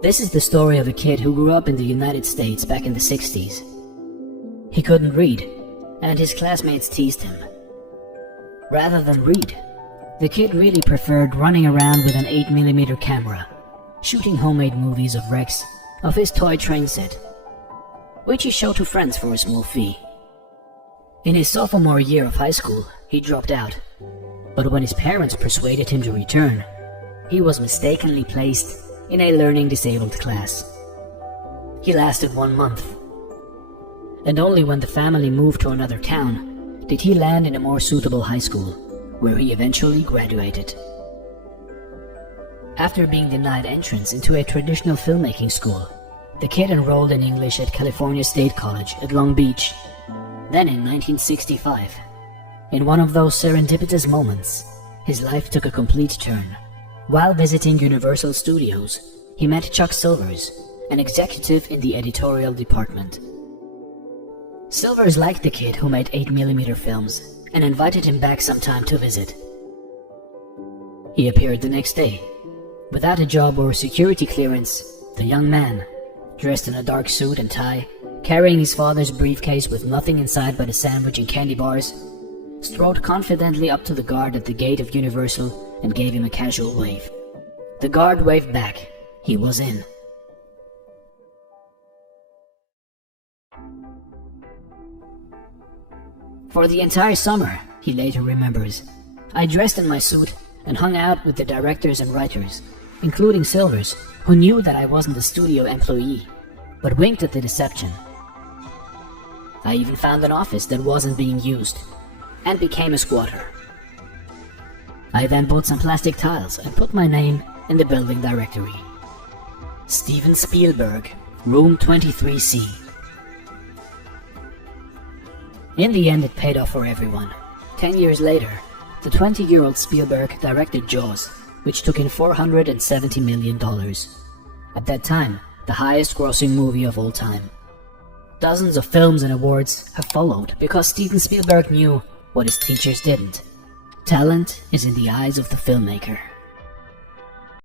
This is the story of a kid who grew up in the United States back in the 60s. He couldn't read, and his classmates teased him. Rather than read, the kid really preferred running around with an 8mm camera, shooting homemade movies of wrecks of his toy train set, which he showed to friends for a small fee. In his sophomore year of high school, he dropped out, but when his parents persuaded him to return, he was mistakenly placed in a learning disabled class. He lasted 1 month, and only when the family moved to another town did he land in a more suitable high school, where he eventually graduated. After being denied entrance into a traditional filmmaking school, the kid enrolled in English at California State College at Long Beach. Then in 1965, in one of those serendipitous moments, his life took a complete turn. While visiting Universal Studios, he met Chuck Silvers, an executive in the editorial department. Silvers liked the kid who made 8mm films and invited him back sometime to visit. He appeared the next day. Without a job or security clearance, the young man, dressed in a dark suit and tie, carrying his father's briefcase with nothing inside but a sandwich and candy bars, strode confidently up to the guard at the gate of Universal and gave him a casual wave. The guard waved back. He was in. For the entire summer, he later remembers, I dressed in my suit and hung out with the directors and writers, including Silvers, who knew that I wasn't a studio employee, but winked at the deception. I even found an office that wasn't being used, and became a squatter. I then bought some plastic tiles and put my name in the building directory. Steven Spielberg, room 23C. In the end, it paid off for everyone. 10 years later, the 20-year-old Spielberg directed Jaws, which took in $470 million. At that time, the highest-grossing movie of all time. Dozens of films and awards have followed because Steven Spielberg knew what his teachers didn't. Talent is in the eyes of the filmmaker.